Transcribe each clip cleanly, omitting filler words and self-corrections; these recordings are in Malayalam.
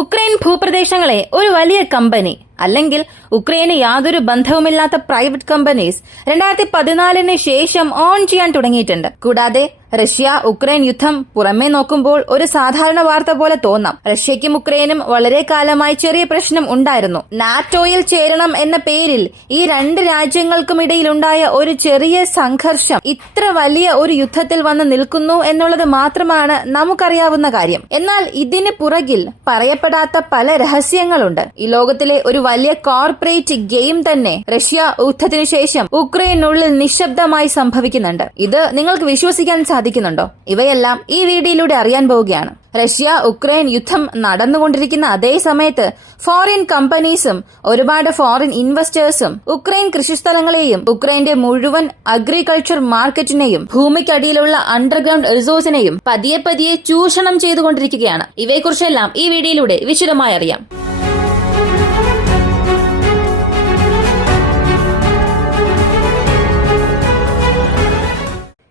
ഉക്രൈൻ ഭൂപ്രദേശങ്ങളെ ഒരു വലിയ കമ്പനി അല്ലെങ്കിൽ ഉക്രൈന് യാതൊരു ബന്ധവുമില്ലാത്ത പ്രൈവറ്റ് കമ്പനീസ് 2014 ശേഷം ഓൺ ചെയ്യാൻ തുടങ്ങിയിട്ടുണ്ട്. കൂടാതെ റഷ്യ ഉക്രൈൻ യുദ്ധം പുറമേ നോക്കുമ്പോൾ ഒരു സാധാരണ വാർത്ത പോലെ തോന്നാം. റഷ്യയ്ക്കും ഉക്രൈനും വളരെ കാലമായി ചെറിയ പ്രശ്നം ഉണ്ടായിരുന്നു. നാറ്റോയിൽ ചേരണം എന്ന പേരിൽ ഈ രണ്ട് രാജ്യങ്ങൾക്കുമിടയിലുണ്ടായ ഒരു ചെറിയ സംഘർഷം ഇത്ര വലിയ ഒരു യുദ്ധത്തിൽ വന്ന് നിൽക്കുന്നു എന്നുള്ളത് മാത്രമാണ് നമുക്കറിയാവുന്ന കാര്യം. എന്നാൽ ഇതിന് പുറകിൽ പറയപ്പെടാത്ത പല രഹസ്യങ്ങളുണ്ട്. ഈ ലോകത്തിലെ ഒരു വലിയ കോർപ്പറേറ്റ് ഗെയിം തന്നെ റഷ്യ യുദ്ധത്തിനു ശേഷം ഉക്രൈനുള്ളിൽ നിശബ്ദമായി സംഭവിക്കുന്നുണ്ട്. ഇത് നിങ്ങൾക്ക് വിശ്വസിക്കാൻ സാധിക്കുന്നുണ്ടോ? ഇവയെല്ലാം ഈ വീഡിയോയിലൂടെ അറിയാൻ പോവുകയാണ്. റഷ്യ ഉക്രൈൻ യുദ്ധം നടന്നുകൊണ്ടിരിക്കുന്ന അതേ സമയത്ത് ഫോറിൻ കമ്പനീസും ഒരുപാട് ഫോറിൻ ഇൻവെസ്റ്റേഴ്സും ഉക്രൈൻ കൃഷിസ്ഥലങ്ങളെയും ഉക്രൈന്റെ മുഴുവൻ അഗ്രികൾച്ചർ മാർക്കറ്റിനെയും ഭൂമിക്കടിയിലുള്ള അണ്ടർഗ്രൗണ്ട് റിസോഴ്സിനെയും പതിയെ പതിയെ ചൂഷണം ചെയ്തുകൊണ്ടിരിക്കുകയാണ്. ഇവയെക്കുറിച്ചെല്ലാം ഈ വീഡിയോയിലൂടെ വിശദമായി അറിയാം.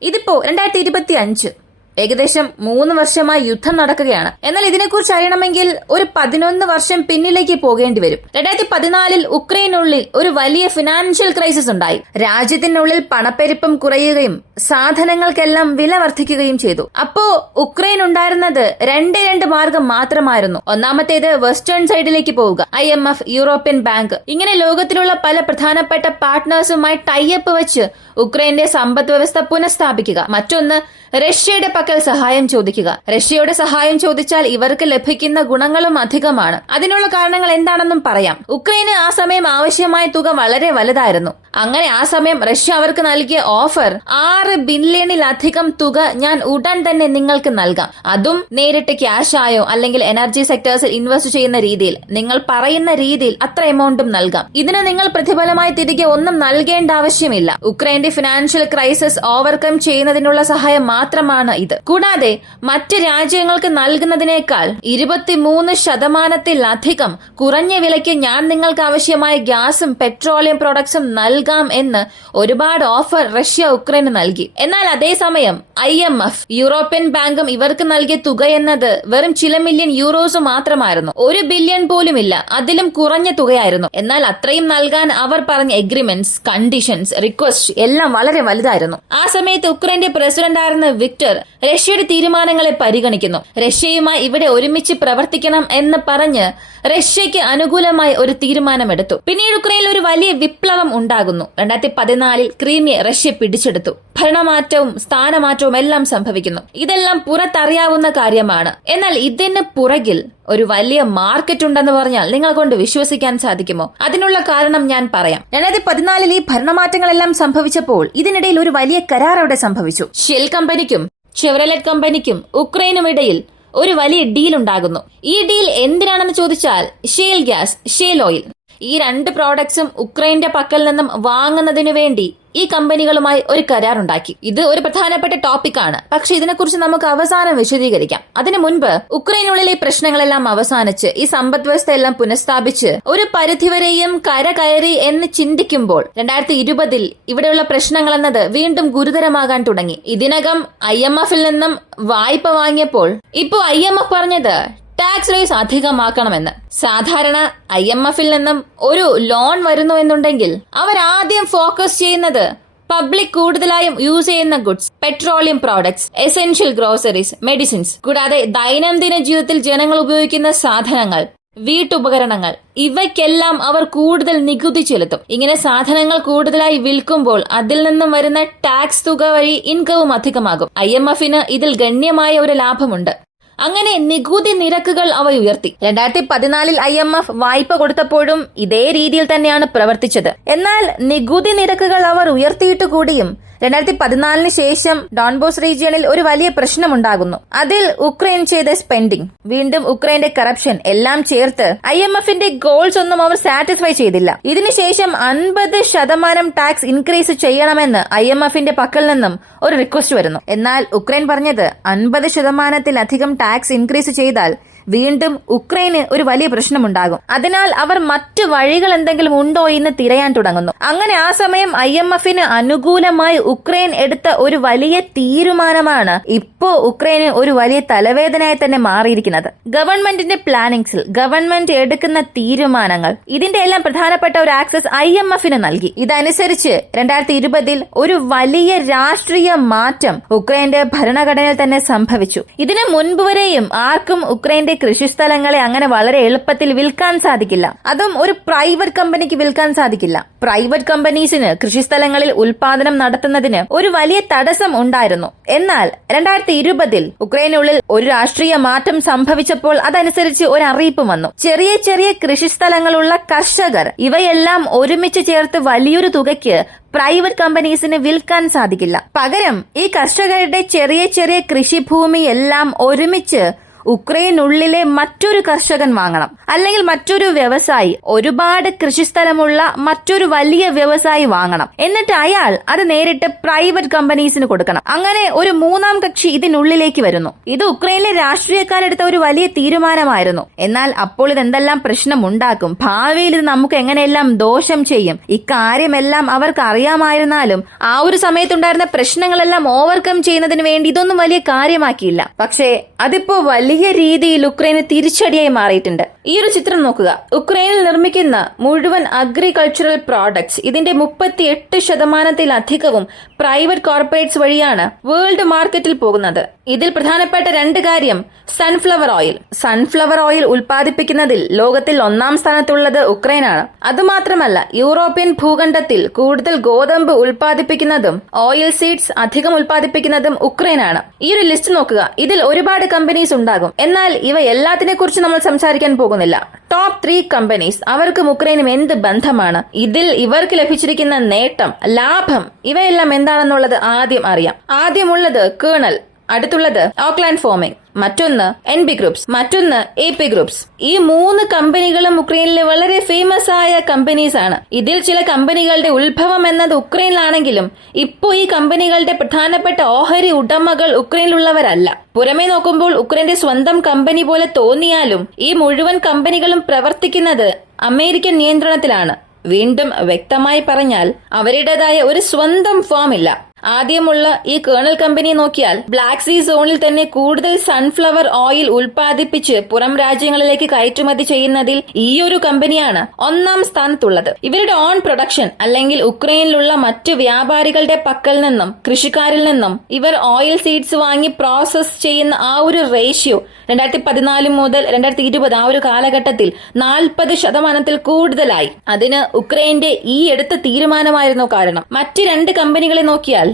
ഇതിപ്പോ 2025 ഏകദേശം 3 വർഷമായി യുദ്ധം നടക്കുകയാണ്. എന്നാൽ ഇതിനെക്കുറിച്ച് അറിയണമെങ്കിൽ ഒരു 11 വർഷം പിന്നിലേക്ക് പോകേണ്ടി വരും. 2014 ഉക്രൈനുള്ളിൽ ഒരു വലിയ ഫിനാൻഷ്യൽ ക്രൈസിസ് ഉണ്ടായി. രാജ്യത്തിനുള്ളിൽ പണപ്പെരുപ്പം കുറയുകയും സാധനങ്ങൾക്കെല്ലാം വില വർദ്ധിക്കുകയും ചെയ്തു. അപ്പോ ഉക്രൈൻ ഉണ്ടായിരുന്നത് രണ്ട് മാർഗം മാത്രമായിരുന്നു. ഒന്നാമത്തേത് വെസ്റ്റേൺ സൈഡിലേക്ക് പോവുക, IMF, യൂറോപ്യൻ ബാങ്ക്, ഇങ്ങനെ ലോകത്തിലുള്ള പല പ്രധാനപ്പെട്ട പാർട്ട്നേഴ്സുമായി ടൈഅപ്പ് വെച്ച് ഉക്രൈന്റെ സമ്പദ് വ്യവസ്ഥ പുനഃസ്ഥാപിക്കുക. മറ്റൊന്ന് റഷ്യയുടെ പക്കൽ സഹായം ചോദിക്കുക. റഷ്യയുടെ സഹായം ചോദിച്ചാൽ ഇവർക്ക് ലഭിക്കുന്ന ഗുണങ്ങളും അധികമാണ്. അതിനുള്ള കാരണങ്ങൾ എന്താണെന്നും പറയാം. ഉക്രൈന് ആ സമയം ആവശ്യമായ തുക വളരെ വലുതായിരുന്നു. അങ്ങനെ ആ സമയം റഷ്യ അവർക്ക് നൽകിയ ഓഫർ 6 ബില്യണിലധികം തുക ഞാൻ ഉടൻ തന്നെ നിങ്ങൾക്ക് നൽകാം, അതും നേരിട്ട് ക്യാഷ് ആയോ അല്ലെങ്കിൽ എനർജി സെക്ടേഴ്സിൽ ഇൻവെസ്റ്റ് ചെയ്യുന്ന രീതിയിൽ, നിങ്ങൾ പറയുന്ന രീതിയിൽ അത്ര എമൗണ്ടും നൽകാം. ഇതിന് നിങ്ങൾ പ്രതിഫലമായി തിരികെ ഒന്നും നൽകേണ്ട ആവശ്യമില്ല. ഉക്രൈന്റെ ഫിനാൻഷ്യൽ ക്രൈസിസ് ഓവർകം ചെയ്യുന്നതിനുള്ള സഹായം മാത്രമാണ് ഇത്. കൂടാതെ മറ്റ് രാജ്യങ്ങൾക്ക് നൽകുന്നതിനേക്കാൾ 23% കുറഞ്ഞ വിലയ്ക്ക് ഞാൻ നിങ്ങൾക്ക് ആവശ്യമായ ഗ്യാസും പെട്രോളിയം പ്രോഡക്ട്സും നൽകാം എന്ന് ഒരുപാട് ഓഫർ റഷ്യ ഉക്രൈന് നൽകി. എന്നാൽ അതേസമയം IMF, യൂറോപ്യൻ ബാങ്കും ഇവർക്ക് നൽകിയ തുക എന്നത് വെറും ചില മില്യൺ യൂറോസ് മാത്രമായിരുന്നു. 1 ബില്യൺ പോലുമില്ല, അതിലും കുറഞ്ഞ തുകയായിരുന്നു. എന്നാൽ അത്രയും നൽകാൻ അവർ പറഞ്ഞ എഗ്രിമെന്റ്സ്, കണ്ടീഷൻസ്, റിക്വസ്റ്റ് എല്ലാം വളരെ വലുതായിരുന്നു. ആ സമയത്ത് ഉക്രൈന്റെ പ്രസിഡന്റ് ആയിരുന്ന വിക്ടർ റഷ്യയുടെ തീരുമാനങ്ങളെ പരിഗണിക്കുന്നു. റഷ്യയുമായി ഇവിടെ ഒരുമിച്ച് പ്രവർത്തിക്കണം എന്ന് പറഞ്ഞ് റഷ്യയ്ക്ക് അനുകൂലമായി ഒരു തീരുമാനമെടുത്തു. പിന്നീട് ഉക്രൈനിൽ ഒരു വലിയ വിപ്ലവം ഉണ്ടാകുന്നു. 2014 ക്രീമിയ റഷ്യ പിടിച്ചെടുത്തു. ഭരണമാറ്റവും സ്ഥാനമാറ്റവും എല്ലാം സംഭവിക്കുന്നു. ഇതെല്ലാം പുറത്തറിയാവുന്ന കാര്യമാണ്. എന്നാൽ ഇതിന് പുറകിൽ ഒരു വലിയ മാർക്കറ്റ് ഉണ്ടെന്ന് പറഞ്ഞാൽ നിങ്ങൾ കൊണ്ട് വിശ്വസിക്കാൻ സാധിക്കുമോ? അതിനുള്ള കാരണം ഞാൻ പറയാം. 2014 ഈ ഭരണമാറ്റങ്ങളെല്ലാം സംഭവിച്ചപ്പോൾ ഇതിനിടയിൽ ഒരു വലിയ കരാർ അവിടെ സംഭവിച്ചു. ഷെൽ കമ്പനിക്കും ഷെവ്രലെറ്റ് കമ്പനിക്കും ഉക്രൈനും ഇടയിൽ ഒരു വലിയ ഡീൽ ഉണ്ടാകുന്നു. ഈ ഡീൽ എന്തിനാണെന്ന് ചോദിച്ചാൽ ഷെയിൽ ഗ്യാസ്, ഷെയിൽ ഓയിൽ, ഈ 2 പ്രോഡക്ട്സും ഉക്രൈന്റെ പക്കൽ നിന്നും വാങ്ങുന്നതിനു വേണ്ടി ഈ കമ്പനികളുമായി ഒരു കരാറുണ്ടാക്കി. ഇത് ഒരു പ്രധാനപ്പെട്ട ടോപ്പിക്കാണ്. പക്ഷെ ഇതിനെക്കുറിച്ച് നമുക്ക് അവസാനം വിശദീകരിക്കാം. അതിനു മുൻപ് ഉക്രൈനുള്ളിലെ പ്രശ്നങ്ങളെല്ലാം അവസാനിച്ച് ഈ സമ്പദ് വ്യവസ്ഥ എല്ലാം പുനഃസ്ഥാപിച്ച് ഒരു പരിധിവരെയും കരകയറി എന്ന് ചിന്തിക്കുമ്പോൾ 2020 ഇവിടെയുള്ള പ്രശ്നങ്ങൾ എന്നത് വീണ്ടും ഗുരുതരമാകാൻ തുടങ്ങി. ഇതിനകം IMF-ൽ നിന്നും വായ്പ വാങ്ങിയപ്പോൾ ഇപ്പോൾ IMF പറഞ്ഞത് ടാക്സ് റേസ് അധികമാക്കണമെന്ന്. സാധാരണ IMF-ൽ നിന്നും ഒരു ലോൺ വരുന്നു എന്നുണ്ടെങ്കിൽ അവർ ആദ്യം ഫോക്കസ് ചെയ്യുന്നത് പബ്ലിക് കൂടുതലായും യൂസ് ചെയ്യുന്ന goods, petroleum products, essential groceries, medicines, കൂടാതെ ദൈനംദിന ജീവിതത്തിൽ ജനങ്ങൾ ഉപയോഗിക്കുന്ന സാധനങ്ങൾ, വീട്ടുപകരണങ്ങൾ, ഇവയ്ക്കെല്ലാം അവർ കൂടുതൽ നികുതി ചെലുത്തും. ഇങ്ങനെ സാധനങ്ങൾ കൂടുതലായി വിൽക്കുമ്പോൾ അതിൽ നിന്നും വരുന്ന ടാക്സ് തുക വഴി ഇൻകവും അധികമാകും. IMF-ന് ഇതിൽ ഗണ്യമായ ഒരു ലാഭമുണ്ട്. അങ്ങനെ നികുതി നിരക്കുകൾ അവ ഉയർത്തി. 2014 IMF വായ്പ കൊടുത്തപ്പോഴും ഇതേ രീതിയിൽ തന്നെയാണ് പ്രവർത്തിച്ചത്. എന്നാൽ നികുതി നിരക്കുകൾ അവർ ഉയർത്തിയിട്ട് കൂടിയും 2014 ശേഷം ഡോൺബോസ് റീജിയണിൽ ഒരു വലിയ പ്രശ്നമുണ്ടാകുന്നു. അതിൽ ഉക്രൈൻ ചെയ്ത സ്പെൻഡിംഗ്, വീണ്ടും ഉക്രൈന്റെ കറപ്ഷൻ എല്ലാം ചേർത്ത് IMF-ന്റെ ഗോൾസ് ഒന്നും അവർ സാറ്റിസ്ഫൈ ചെയ്തില്ല. ഇതിനുശേഷം 50% ടാക്സ് ഇൻക്രീസ് ചെയ്യണമെന്ന് IMF-ന്റെ പക്കൽ നിന്നും ഒരു റിക്വസ്റ്റ് വരുന്നു. എന്നാൽ ഉക്രൈൻ പറഞ്ഞത് 50%-ലധികം ടാക്സ് ഇൻക്രീസ് ചെയ്താൽ വീണ്ടും ഉക്രൈന് ഒരു വലിയ പ്രശ്നമുണ്ടാകും. അതിനാൽ അവർ മറ്റു വഴികൾ എന്തെങ്കിലും ഉണ്ടോ എന്ന് തിരയാൻ തുടങ്ങുന്നു. അങ്ങനെ ആ സമയം IMFന് അനുകൂലമായി ഉക്രൈൻ എടുത്ത ഒരു വലിയ തീരുമാനമാണ് ഇപ്പോ ഉക്രൈന് ഒരു വലിയ തലവേദനയായി തന്നെ മാറിയിരിക്കുന്നത്. ഗവൺമെന്റിന്റെ പ്ലാനിങ്സിൽ ഗവൺമെന്റ് എടുക്കുന്ന തീരുമാനങ്ങൾ ഇതിന്റെ എല്ലാം പ്രധാനപ്പെട്ട ഒരു ആക്സസ് IMFന് നൽകി. ഇതനുസരിച്ച് 2020 ഒരു വലിയ രാഷ്ട്രീയ മാറ്റം ഉക്രൈന്റെ ഭരണഘടനയിൽ തന്നെ സംഭവിച്ചു. ഇതിനു മുൻപ് വരെയും ആർക്കും ഉക്രൈന്റെ കൃഷിസ്ഥലങ്ങളെ അങ്ങനെ വളരെ എളുപ്പത്തിൽ വിൽക്കാൻ സാധിക്കില്ല. അതും ഒരു പ്രൈവറ്റ് കമ്പനിക്ക് വിൽക്കാൻ സാധിക്കില്ല. പ്രൈവറ്റ് കമ്പനീസിന് കൃഷിസ്ഥലങ്ങളിൽ ഉൽപാദനം നടത്തുന്നതിന് ഒരു വലിയ തടസ്സം ഉണ്ടായിരുന്നു. എന്നാൽ 2020 ഉക്രൈനുള്ളിൽ ഒരു രാഷ്ട്രീയ മാറ്റം സംഭവിച്ചപ്പോൾ അതനുസരിച്ച് ഒരു അറിയിപ്പ് വന്നു. ചെറിയ ചെറിയ കൃഷിസ്ഥലങ്ങളുള്ള കർഷകർ ഇവയെല്ലാം ഒരുമിച്ച് ചേർത്ത് വലിയൊരു തുകയ്ക്ക് പ്രൈവറ്റ് കമ്പനീസിന് വിൽക്കാൻ സാധിക്കില്ല. പകരം ഈ കർഷകരുടെ ചെറിയ ചെറിയ കൃഷിഭൂമി എല്ലാം ഒരുമിച്ച് ഉക്രൈനുള്ളിലെ മറ്റൊരു കർഷകൻ വാങ്ങണം. അല്ലെങ്കിൽ മറ്റൊരു വ്യവസായി, ഒരുപാട് കൃഷിസ്ഥലമുള്ള മറ്റൊരു വലിയ വ്യവസായി വാങ്ങണം. എന്നിട്ട് അയാൾ അത് നേരിട്ട് പ്രൈവറ്റ് കമ്പനീസിന് കൊടുക്കണം. അങ്ങനെ ഒരു മൂന്നാം കക്ഷി ഇതിനുള്ളിലേക്ക് വരുന്നു. ഇത് ഉക്രൈനിലെ രാഷ്ട്രീയക്കാരെടുത്ത ഒരു വലിയ തീരുമാനമായിരുന്നു. എന്നാൽ അപ്പോൾ ഇതെന്തെല്ലാം പ്രശ്നമുണ്ടാക്കും, ഭാവിയിൽ ഇത് നമുക്ക് എങ്ങനെയെല്ലാം ദോഷം ചെയ്യും, ഇക്കാര്യമെല്ലാം അവർക്ക് അറിയാമായിരുന്നാലും ആ ഒരു സമയത്തുണ്ടായിരുന്ന പ്രശ്നങ്ങളെല്ലാം ഓവർകം ചെയ്യുന്നതിന് വേണ്ടി ഇതൊന്നും വലിയ കാര്യമാക്കിയില്ല. പക്ഷേ അതിപ്പോ വലിയ രീതിയിൽ ഉക്രൈന് തിരിച്ചടിയായി മാറിയിട്ടുണ്ട്. ഈ ഒരു ചിത്രം നോക്കുക. ഉക്രൈനിൽ നിർമ്മിക്കുന്ന മുഴുവൻ അഗ്രികൾച്ചറൽ പ്രോഡക്ട്സ് ഇതിന്റെ 38% പ്രൈവറ്റ് കോർപ്പറേറ്റ്സ് വഴിയാണ് വേൾഡ് മാർക്കറ്റിൽ പോകുന്നത്. ഇതിൽ പ്രധാനപ്പെട്ട 2 കാര്യം സൺഫ്ലവർ ഓയിൽ. സൺഫ്ലവർ ഓയിൽ ഉൽപ്പാദിപ്പിക്കുന്നതിൽ ലോകത്തിൽ 1ാം സ്ഥാനത്തുള്ളത് ഉക്രൈനാണ്. അതുമാത്രമല്ല യൂറോപ്യൻ ഭൂഖണ്ഡത്തിൽ കൂടുതൽ ഗോതമ്പ് ഉൽപ്പാദിപ്പിക്കുന്നതും ഓയിൽ സീഡ്സ് അധികം ഉൽപ്പാദിപ്പിക്കുന്നതും ഉക്രൈനാണ്. ഈ ഒരു ലിസ്റ്റ് നോക്കുക. ഇതിൽ ഒരുപാട് കമ്പനീസ് ഉണ്ടാകും. എന്നാൽ ഇവ എല്ലാത്തിനെ കുറിച്ച് നമ്മൾ സംസാരിക്കാൻ പോകുന്നില്ല. ടോപ്പ് 3 കമ്പനീസ് അവർക്കും ഉക്രൈനും എന്ത് ബന്ധമാണ്, ഇതിൽ ഇവർക്ക് ലഭിച്ചിരിക്കുന്ന നേട്ടം, ലാഭം, ഇവയെല്ലാം എന്താണെന്നുള്ളത് ആദ്യം അറിയാം. ആദ്യമുള്ളത് കേണൽ, അടുത്തുള്ളത് ഓക്ലാൻഡ് ഫോമിംഗ്, മറ്റൊന്ന് NB ഗ്രൂപ്പ്സ്, മറ്റൊന്ന് AP ഗ്രൂപ്പ്സ്. ഈ 3 കമ്പനികളും ഉക്രൈനിലെ വളരെ ഫേമസ് ആയ കമ്പനീസ് ആണ്. ഇതിൽ ചില കമ്പനികളുടെ ഉത്ഭവം എന്നത് ഉക്രൈനിലാണെങ്കിലും ഇപ്പോൾ ഈ കമ്പനികളുടെ പ്രധാനപ്പെട്ട ഓഹരി ഉടമകൾ ഉക്രൈനിലുള്ളവരല്ല. പുറമേ നോക്കുമ്പോൾ ഉക്രൈന്റെ സ്വന്തം കമ്പനി പോലെ തോന്നിയാലും ഈ മുഴുവൻ കമ്പനികളും പ്രവർത്തിക്കുന്നത് അമേരിക്കൻ നിയന്ത്രണത്തിലാണ്. വീണ്ടും വ്യക്തമായി പറഞ്ഞാൽ അവരുടേതായ ഒരു സ്വന്തം ഫാം ഇല്ല. ആദ്യമുള്ള ഈ കേണൽ കമ്പനി നോക്കിയാൽ ബ്ലാക്ക് സീ സോണിൽ തന്നെ കൂടുതൽ സൺഫ്ലവർ ഓയിൽ ഉൽപ്പാദിപ്പിച്ച് പുറം രാജ്യങ്ങളിലേക്ക് കയറ്റുമതി ചെയ്യുന്നതിൽ ഈ ഒരു കമ്പനിയാണ് 1ാം സ്ഥാനത്തുള്ളത്. ഇവരുടെ ഓൺ പ്രൊഡക്ഷൻ അല്ലെങ്കിൽ ഉക്രൈനിലുള്ള മറ്റു വ്യാപാരികളുടെ പക്കൽ നിന്നും കൃഷിക്കാരിൽ നിന്നും ഇവർ ഓയിൽ സീഡ്സ് വാങ്ങി പ്രോസസ് ചെയ്യുന്ന ആ ഒരു റേഷ്യോ 2014 മുതൽ 2020 ആ ഒരു കാലഘട്ടത്തിൽ 40% കൂടുതലായി. അതിന് ഉക്രൈന്റെ ഈ എടുത്ത തീരുമാനമായിരുന്നു കാരണം. മറ്റ് 2 കമ്പനികളെ നോക്കിയാൽ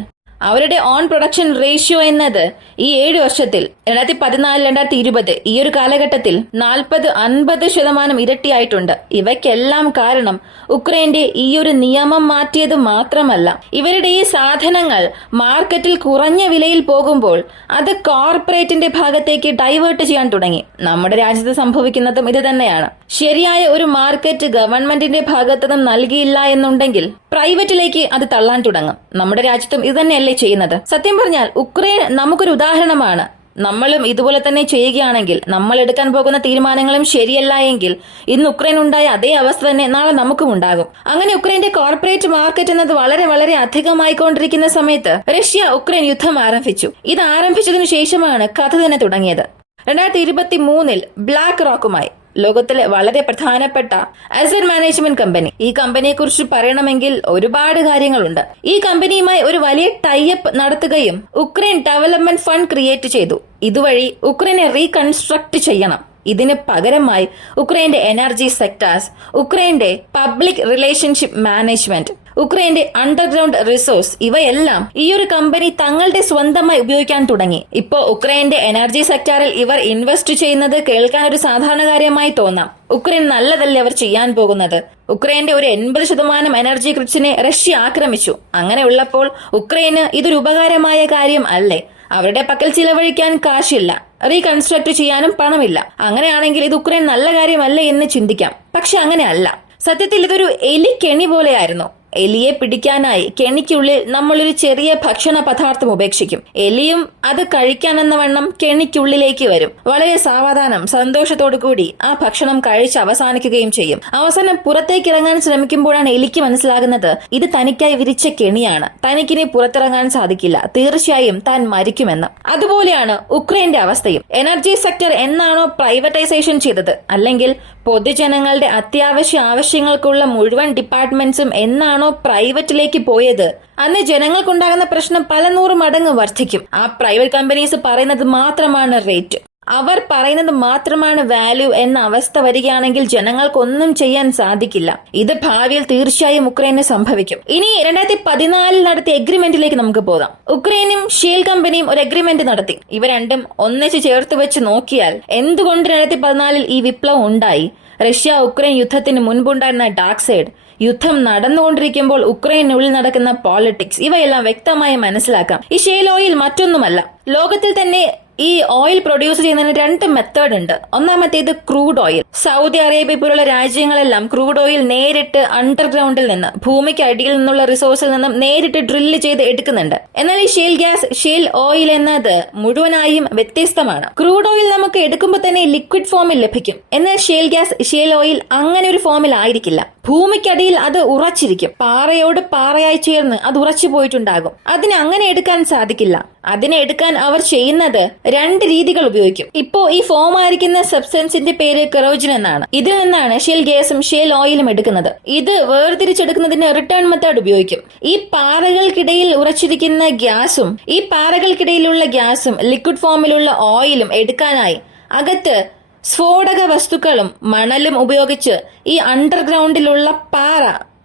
അവരുടെ ഓൺ പ്രൊഡക്ഷൻ റേഷ്യോ എന്നത് ഈ 7 വർഷത്തിൽ 2014-2020 ഈ ഒരു കാലഘട്ടത്തിൽ 40-50% ഇരട്ടിയായിട്ടുണ്ട്. ഇവയ്ക്കെല്ലാം കാരണം ഉക്രൈന്റെ ഈ ഒരു നിയമം മാറ്റിയത് മാത്രമല്ല, ഇവരുടെ ഈ സാധനങ്ങൾ മാർക്കറ്റിൽ കുറഞ്ഞ വിലയിൽ പോകുമ്പോൾ അത് കോർപ്പറേറ്റിന്റെ ഭാഗത്തേക്ക് ഡൈവേർട്ട് ചെയ്യാൻ തുടങ്ങി. നമ്മുടെ രാജ്യത്ത് സംഭവിക്കുന്നതും ഇത് തന്നെയാണ്. ശരിയായ ഒരു മാർക്കറ്റ് ഗവൺമെന്റിന്റെ ഭാഗത്തുനിന്നും നൽകിയില്ല എന്നുണ്ടെങ്കിൽ പ്രൈവറ്റിലേക്ക് അത് തള്ളാൻ തുടങ്ങും. നമ്മുടെ രാജ്യത്തും ഇത് തന്നെയല്ലേ ചെയ്യുന്നത്. സത്യം പറഞ്ഞാൽ ഉക്രൈൻ നമുക്കൊരു ഉദാഹരണമാണ്. നമ്മളും ഇതുപോലെ തന്നെ ചെയ്യുകയാണെങ്കിൽ, നമ്മൾ എടുക്കാൻ പോകുന്ന തീരുമാനങ്ങളും ശരിയല്ല എങ്കിൽ ഇന്ന് ഉക്രൈൻ ഉണ്ടായ അതേ അവസ്ഥ തന്നെ നാളെ നമുക്കും ഉണ്ടാകും. അങ്ങനെ ഉക്രൈന്റെ കോർപ്പറേറ്റ് മാർക്കറ്റ് എന്നത് വളരെ വളരെ അധികമായിക്കൊണ്ടിരിക്കുന്ന സമയത്ത് റഷ്യ ഉക്രൈൻ യുദ്ധം ആരംഭിച്ചു. ഇത് ആരംഭിച്ചതിനു ശേഷമാണ് കഥ തന്നെ തുടങ്ങിയത്. 2023 ബ്ലാക്ക് റോക്കുമായി ലോകത്തിലെ വളരെ പ്രധാനപ്പെട്ട അസറ്റ് മാനേജ്മെന്റ് കമ്പനി. ഈ കമ്പനിയെ കുറിച്ച് പറയണമെങ്കിൽ ഒരുപാട് കാര്യങ്ങളുണ്ട്. ഈ കമ്പനിയുമായി ഒരു വലിയ ടൈഅപ്പ് നടത്തുകയും ഉക്രൈൻ ഡെവലപ്മെന്റ് ഫണ്ട് ക്രിയേറ്റ് ചെയ്തു. ഇതുവഴി ഉക്രൈനെ റീകൺസ്ട്രക്ട് ചെയ്യണം. ഇതിന് പകരമായി ഉക്രൈന്റെ എനർജി സെക്ടേഴ്സ്, ഉക്രൈന്റെ പബ്ലിക് റിലേഷൻഷിപ്പ് മാനേജ്മെന്റ്, ഉക്രൈന്റെ അണ്ടർഗ്രൗണ്ട് റിസോഴ്സ്, ഇവയെല്ലാം ഈ ഒരു കമ്പനി തങ്ങളുടെ സ്വന്തമായി ഉപയോഗിക്കാൻ തുടങ്ങി. ഇപ്പോ ഉക്രൈന്റെ എനർജി സെക്ടറിൽ ഇവർ ഇൻവെസ്റ്റ് ചെയ്യുന്നത് കേൾക്കാൻ ഒരു സാധാരണ കാര്യമായി തോന്നാം. ഉക്രൈൻ നല്ലതല്ലേ അവർ ചെയ്യാൻ പോകുന്നത്? ഉക്രൈന്റെ ഒരു 80% എനർജി ക്രിച്ചിനെ റഷ്യ ആക്രമിച്ചു. അങ്ങനെ ഉള്ളപ്പോൾ ഉക്രൈന് ഇതൊരു ഉപകാരമായ കാര്യം അല്ലേ? അവരുടെ പക്കൽ ചിലവഴിക്കാൻ കാശില്ല, റീകൺസ്ട്രക്ട് ചെയ്യാനും പണമില്ല. അങ്ങനെയാണെങ്കിൽ ഇത് ഉക്രൈൻ നല്ല കാര്യമല്ലേ എന്ന് ചിന്തിക്കാം. പക്ഷെ അങ്ങനെയല്ല. സത്യത്തിൽ ഇതൊരു എലിക്കെണി പോലെയായിരുന്നു. എലിയെ പിടിക്കാനായി കെണിക്കുള്ളിൽ നമ്മളൊരു ചെറിയ ഭക്ഷണ പദാർത്ഥം ഉപേക്ഷിക്കും. എലിയും അത് കഴിക്കാനെന്ന വണ്ണം കെണിക്കുള്ളിലേക്ക് വരും. വളരെ സാവധാനം സന്തോഷത്തോടു കൂടി ആ ഭക്ഷണം കഴിച്ച് അവസാനിക്കുകയും ചെയ്യും. അവസാനം പുറത്തേക്ക് ഇറങ്ങാൻ ശ്രമിക്കുമ്പോഴാണ് എലിക്ക് മനസ്സിലാകുന്നത് ഇത് തനിക്കായി വിരിച്ച കെണിയാണ്. തനിക്കിനി പുറത്തിറങ്ങാൻ സാധിക്കില്ല, തീർച്ചയായും താൻ മരിക്കുമെന്ന്. അതുപോലെയാണ് ഉക്രൈന്റെ അവസ്ഥയും. എനർജി സെക്ടർ എന്നാണോ പ്രൈവറ്റൈസേഷൻ ചെയ്തത്, അല്ലെങ്കിൽ പൊതുജനങ്ങളുടെ അത്യാവശ്യ ആവശ്യങ്ങൾക്കുള്ള മുഴുവൻ ഡിപ്പാർട്ട്മെന്റ്സും എന്നാണോ പ്രൈവറ്റിലേക്ക് പോയത്, അന്ന് ജനങ്ങൾക്കുണ്ടാകുന്ന പ്രശ്നം പല 100 മടങ്ങ് വർദ്ധിക്കും. ആ പ്രൈവറ്റ് കമ്പനീസ് പറയുന്നത് മാത്രമാണ് റേറ്റ്, അവർ പറയുന്നത് മാത്രമാണ് വാല്യൂ എന്ന അവസ്ഥ വരികയാണെങ്കിൽ ജനങ്ങൾക്കൊന്നും ചെയ്യാൻ സാധിക്കില്ല. ഇത് ഭാവിയിൽ തീർച്ചയായും ഉക്രൈന് സംഭവിക്കും. ഇനി 2014 നടത്തിയ എഗ്രിമെന്റിലേക്ക് നമുക്ക് പോകാം. ഉക്രൈനും ഷെയിൽ കമ്പനിയും ഒരു എഗ്രിമെന്റ് നടത്തി. ഇവ രണ്ടും ഒന്നിച്ച് ചേർത്ത് വെച്ച് നോക്കിയാൽ എന്തുകൊണ്ട് 2014 ഈ വിപ്ലവം ഉണ്ടായി? റഷ്യ ഉക്രൈൻ യുദ്ധത്തിന് മുൻപുണ്ടായിരുന്ന ഡാർക്ക് സൈഡ്, യുദ്ധം നടന്നുകൊണ്ടിരിക്കുമ്പോൾ ഉക്രൈനുള്ളിൽ നടക്കുന്ന പോളിറ്റിക്സ്, ഇവയെല്ലാം വ്യക്തമായി മനസ്സിലാക്കാം. ഈ ഷെയിൽ ഓയിൽ മറ്റൊന്നുമല്ല. ലോകത്തിൽ തന്നെ ഈ ഓയിൽ പ്രൊഡ്യൂസ് ചെയ്യുന്നതിന് 2 മെത്തേഡ് ഉണ്ട്. ഒന്നാമത്തേത് ക്രൂഡ് ഓയിൽ. സൗദി അറേബ്യ പോലുള്ള രാജ്യങ്ങളെല്ലാം ക്രൂഡ് ഓയിൽ നേരിട്ട് അണ്ടർഗ്രൗണ്ടിൽ നിന്ന്, ഭൂമിക്ക് അടിയിൽ നിന്നുള്ള റിസോഴ്സിൽ നിന്നും നേരിട്ട് ഡ്രില്ല് ചെയ്ത് എടുക്കുന്നുണ്ട്. എന്നാൽ ഈ ഷെയിൽ ഗ്യാസ്, ഷെയിൽ ഓയിൽ എന്നത് മുഴുവനായും വ്യത്യസ്തമാണ്. ക്രൂഡ് ഓയിൽ നമുക്ക് എടുക്കുമ്പോൾ തന്നെ ലിക്വിഡ് ഫോമിൽ ലഭിക്കും. എന്നാൽ ഷെയിൽ ഗ്യാസ്, ഷെയിൽ ഓയിൽ അങ്ങനെ ഒരു ഫോമിൽ ആയിരിക്കില്ല. ഭൂമിക്കടിയിൽ അത് ഉറച്ചിരിക്കും. പാറയോട് പാറയായി ചേർന്ന് അത് ഉറച്ചു പോയിട്ടുണ്ടാകും. അതിനെ അങ്ങനെ എടുക്കാൻ സാധിക്കില്ല. അതിനെ എടുക്കാൻ അവർ ചെയ്യുന്നത് 2 രീതികൾ ഉപയോഗിക്കും. ഇപ്പോ ഈ ഫോം ആയിരിക്കുന്ന സബ്സ്റ്റൻസിന്റെ പേര് കെറോജിൻ എന്നാണ്. ഇതിൽ നിന്നാണ് ഷെയിൽ ഗ്യാസും ഷെയിൽ ഓയിലും എടുക്കുന്നത്. ഇത് വേർതിരിച്ചെടുക്കുന്നതിന് റിട്ടേൺ മെത്തേഡ് ഉപയോഗിക്കും. ഈ പാറകൾക്കിടയിൽ ഉറച്ചിരിക്കുന്ന ഗ്യാസും ഈ പാറകൾക്കിടയിലുള്ള ഗ്യാസും ലിക്വിഡ് ഫോമിലുള്ള ഓയിലും എടുക്കാനായി അകത്ത് സ്ഫോടക വസ്തുക്കളും മണലും ഉപയോഗിച്ച് ഈ അണ്ടർഗ്രൗണ്ടിലുള്ള പാറ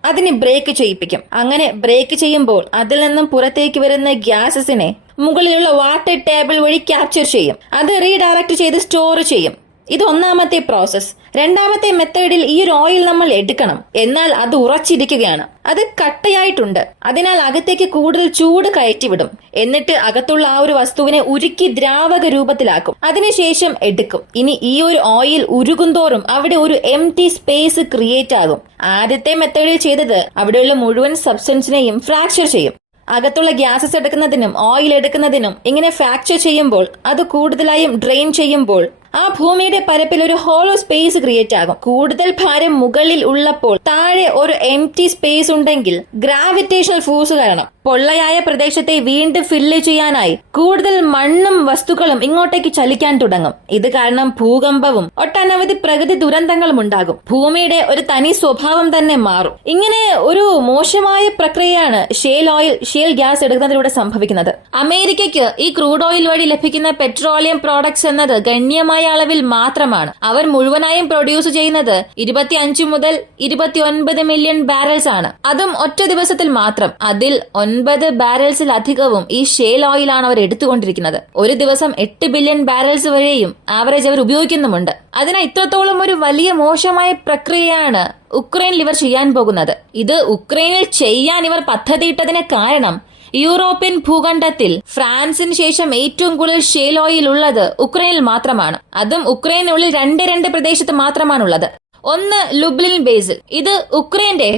അതിനെ ബ്രേക്ക് ചെയ്യിപ്പിക്കും. അങ്ങനെ ബ്രേക്ക് ചെയ്യുമ്പോൾ അതിൽ നിന്നും പുറത്തേക്ക് വരുന്ന ഗ്യാസസിനെ മുകളിലുള്ള വാട്ടർ ടേബിൾ വഴി ക്യാപ്ചർ ചെയ്യും. അത് റീഡയറക്ട് ചെയ്ത് സ്റ്റോർ ചെയ്യും. ഇത് ഒന്നാമത്തെ പ്രോസസ്. രണ്ടാമത്തെ മെത്തേഡിൽ ഈ ഒരു ഓയിൽ നമ്മൾ എടുക്കണം, എന്നാൽ അത് ഉറച്ചിരിക്കുകയാണ്, അത് കട്ടയായിട്ടുണ്ട്. അതിനാൽ അകത്തേക്ക് കൂടുതൽ ചൂട് കയറ്റിവിടും. എന്നിട്ട് അകത്തുള്ള ആ ഒരു വസ്തുവിനെ ഉരുക്കി ദ്രാവക രൂപത്തിലാക്കും. അതിനുശേഷം എടുക്കും. ഇനി ഈ ഒരു ഓയിൽ ഉരുകുന്തോറും അവിടെ ഒരു എംപ്റ്റി സ്പേസ് ക്രിയേറ്റ് ആകും. ആദ്യത്തെ മെത്തേഡിൽ ചെയ്തത് അവിടെയുള്ള മുഴുവൻ സബ്സ്റ്റൻസിനെയും ഫ്രാക്ചർ ചെയ്യും. അകത്തുള്ള ഗ്യാസസ് എടുക്കുന്നതിനും ഓയിൽ എടുക്കുന്നതിനും ഇങ്ങനെ ഫ്രാക്ചർ ചെയ്യുമ്പോൾ, അത് കൂടുതലായും ഡ്രെയിൻ ചെയ്യുമ്പോൾ ആ ഭൂമിയുടെ പരപ്പിൽ ഒരു ഹോളോ സ്പേസ് ക്രിയേറ്റ് ആകും. കൂടുതൽ ഭാരം മുകളിൽ ഉള്ളപ്പോൾ താഴെ ഒരു എംപ്റ്റി സ്പേസ് ഉണ്ടെങ്കിൽ ഗ്രാവിറ്റേഷണൽ ഫോഴ്സ് കാരണം പൊള്ളയായ പ്രദേശത്തെ വീണ്ടും ഫില്ല് ചെയ്യാനായി കൂടുതൽ മണ്ണും വസ്തുക്കളും ഇങ്ങോട്ടേക്ക് ചലിക്കാൻ തുടങ്ങും. ഇത് കാരണം ഭൂകമ്പവും ഒട്ടനവധി പ്രകൃതി ദുരന്തങ്ങളും ഉണ്ടാകും. ഭൂമിയുടെ ഒരു തനി സ്വഭാവം തന്നെ മാറും. ഇങ്ങനെ ഒരു മോശമായ പ്രക്രിയയാണ് ഷെയിൽ ഓയിൽ, ഷെയിൽ ഗ്യാസ് എടുക്കുന്നതിലൂടെ സംഭവിക്കുന്നത്. അമേരിക്കയ്ക്ക് ഈ ക്രൂഡ് ഓയിൽ വഴി ലഭിക്കുന്ന പെട്രോളിയം പ്രോഡക്ട്സ് എന്നത് ഗണ്യമായ അളവിൽ മാത്രമാണ്. അവർ മുഴുവനായും പ്രൊഡ്യൂസ് ചെയ്യുന്നത് 25 മുതൽ 29 മില്യൺ ബാരൽസ് ആണ്. അതും ഒറ്റ ദിവസത്തിൽ മാത്രം. അതിൽ 9 ബാരൽസിലധികവും ഈ ഷെയിൽ ഓയിലാണ് അവർ എടുത്തുകൊണ്ടിരിക്കുന്നത്. ഒരു ദിവസം 8 ബില്യൺ ബാരൽസ് വരെയും ആവറേജ് അവർ ഉപയോഗിക്കുന്നുമുണ്ട്. അതിനാൽ ഇത്രത്തോളം ഒരു വലിയ മോശമായ പ്രക്രിയയാണ് ഉക്രൈനിൽ ഇവർ ചെയ്യാൻ പോകുന്നത്. ഇത് ഉക്രൈനിൽ ചെയ്യാൻ ഇവർ പദ്ധതിയിട്ടതിന് കാരണം യൂറോപ്യൻ ഭൂഖണ്ഡത്തിൽ ഫ്രാൻസിന് ശേഷം ഏറ്റവും കൂടുതൽ ഷെയിൽ ഓയിൽ ഉള്ളത് ഉക്രൈനിൽ മാത്രമാണ്. അതും ഉക്രൈനുള്ളിൽ 2 പ്രദേശത്ത് മാത്രമാണുള്ളത്. ഒന്ന് ലുബ്ലിൻ ബേസിൽ. ഇത് ഉക്രൈന്റെ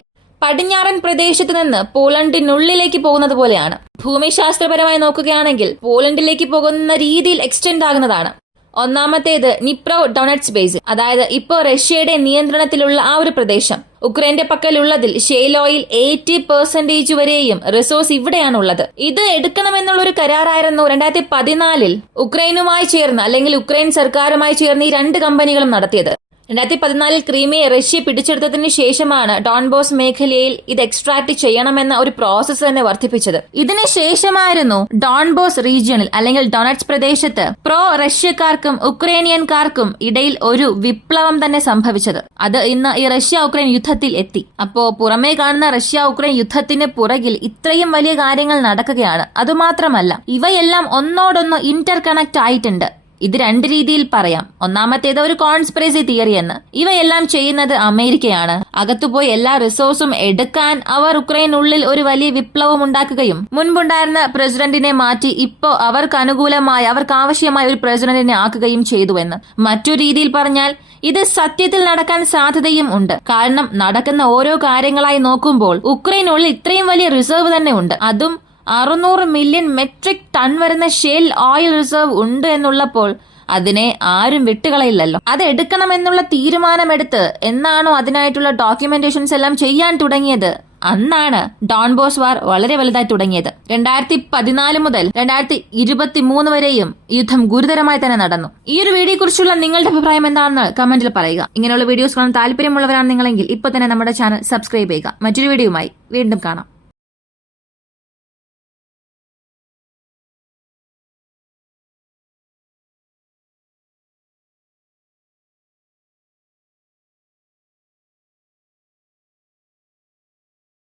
പടിഞ്ഞാറൻ പ്രദേശത്ത് നിന്ന് പോളണ്ടിനുള്ളിലേക്ക് പോകുന്നത് പോലെയാണ്. ഭൂമിശാസ്ത്രപരമായി നോക്കുകയാണെങ്കിൽ പോളണ്ടിലേക്ക് പോകുന്ന രീതിയിൽ എക്സ്റ്റെൻഡ് ആകുന്നതാണ്. ഒന്നാമത്തേത് നിപ്രോ ഡൊണറ്റ്സ് ബേസിൻ, അതായത് ഇപ്പോൾ റഷ്യയുടെ നിയന്ത്രണത്തിലുള്ള ആ ഒരു പ്രദേശം. ഉക്രൈന്റെ പക്കലുള്ളതിൽ ഷെയിൽ ഓയിൽ 80% വരെയും റിസോഴ്സ് ഇവിടെയാണുള്ളത്. ഇത് എടുക്കണമെന്നുള്ള ഒരു കരാറായിരുന്നു 2014 ഉക്രൈനുമായി ചേർന്ന്, അല്ലെങ്കിൽ ഉക്രൈൻ സർക്കാരുമായി ചേർന്ന് ഈ 2 കമ്പനികളും നടത്തിയത്. 2014 ക്രീമിയെ റഷ്യ പിടിച്ചെടുത്തതിന് ശേഷമാണ് ഡോൺബോസ് മേഖലയിൽ ഇത് എക്സ്ട്രാക്ട് ചെയ്യണമെന്ന ഒരു പ്രോസസ് തന്നെ വർദ്ധിപ്പിച്ചത്. ഇതിന് ശേഷമായിരുന്നു ഡോൺബോസ് റീജിയണിൽ, അല്ലെങ്കിൽ ഡൊണറ്റ്സ് പ്രദേശത്ത് പ്രോ റഷ്യക്കാർക്കും ഉക്രൈനിയൻകാർക്കും ഇടയിൽ ഒരു വിപ്ലവം തന്നെ സംഭവിച്ചത്. അത് ഇന്ന് ഈ റഷ്യ ഉക്രൈൻ യുദ്ധത്തിൽ എത്തി. അപ്പോ പുറമേ കാണുന്ന റഷ്യ ഉക്രൈൻ യുദ്ധത്തിന് പുറകിൽ ഇത്രയും വലിയ കാര്യങ്ങൾ നടക്കുകയാണ്. അതുമാത്രമല്ല, ഇവയെല്ലാം ഒന്നോടൊന്ന് ഇന്റർ കണക്ട് ആയിട്ടുണ്ട്. ഇത് രണ്ട് രീതിയിൽ പറയാം. ഒന്നാമത്തേത് ഒരു കോൺസ്പിറസി തിയറി എന്ന്. ഇവയെല്ലാം ചെയ്യുന്നത് അമേരിക്കയാണ്. അകത്തുപോയി എല്ലാ റിസോഴ്സും എടുക്കാൻ അവർ ഉക്രൈനുള്ളിൽ ഒരു വലിയ വിപ്ലവം ഉണ്ടാക്കുകയും മുൻപുണ്ടായിരുന്ന പ്രസിഡന്റിനെ മാറ്റി ഇപ്പോ അവർക്ക് അനുകൂലമായ അവർക്ക് ആവശ്യമായ ഒരു പ്രസിഡന്റിനെ ആക്കുകയും ചെയ്തുവെന്ന്. മറ്റൊരു രീതിയിൽ പറഞ്ഞാൽ ഇത് സത്യത്തിൽ നടക്കാൻ സാധ്യതയും ഉണ്ട്. കാരണം നടക്കുന്ന ഓരോ കാര്യങ്ങളായി നോക്കുമ്പോൾ ഉക്രൈനുള്ളിൽ ഇത്രയും വലിയ റിസർവ് തന്നെ ഉണ്ട്. അതും 600 മില്യൺ മെട്രിക് ടൺ വരുന്ന ഷെൽ ഓയിൽ റിസർവ് ഉണ്ട് എന്നുള്ളപ്പോൾ അതിനെ ആരും വിട്ടുകളയില്ലല്ലോ. അത് എടുക്കണമെന്നുള്ള തീരുമാനമെടുത്ത് എന്നാണോ അതിനായിട്ടുള്ള ഡോക്യുമെന്റേഷൻസ് എല്ലാം ചെയ്യാൻ തുടങ്ങിയത്, അന്നാണ് ഡോൺ ബോസ് വാർ വളരെ വലുതായി തുടങ്ങിയത്. 2014 മുതൽ 2023 വരെയും യുദ്ധം ഗുരുതരമായി തന്നെ നടന്നു. ഈ ഒരു വീഡിയോ കുറിച്ചുള്ള നിങ്ങളുടെ അഭിപ്രായം എന്താണെന്ന് കമന്റിൽ പറയുക. ഇങ്ങനെയുള്ള വീഡിയോസ് കാണാൻ താല്പര്യമുള്ളവരാണ് നിങ്ങളെങ്കിൽ ഇപ്പൊ തന്നെ നമ്മുടെ ചാനൽ സബ്സ്ക്രൈബ് ചെയ്യുക. മറ്റൊരു വീഡിയോയുമായി വീണ്ടും കാണാം.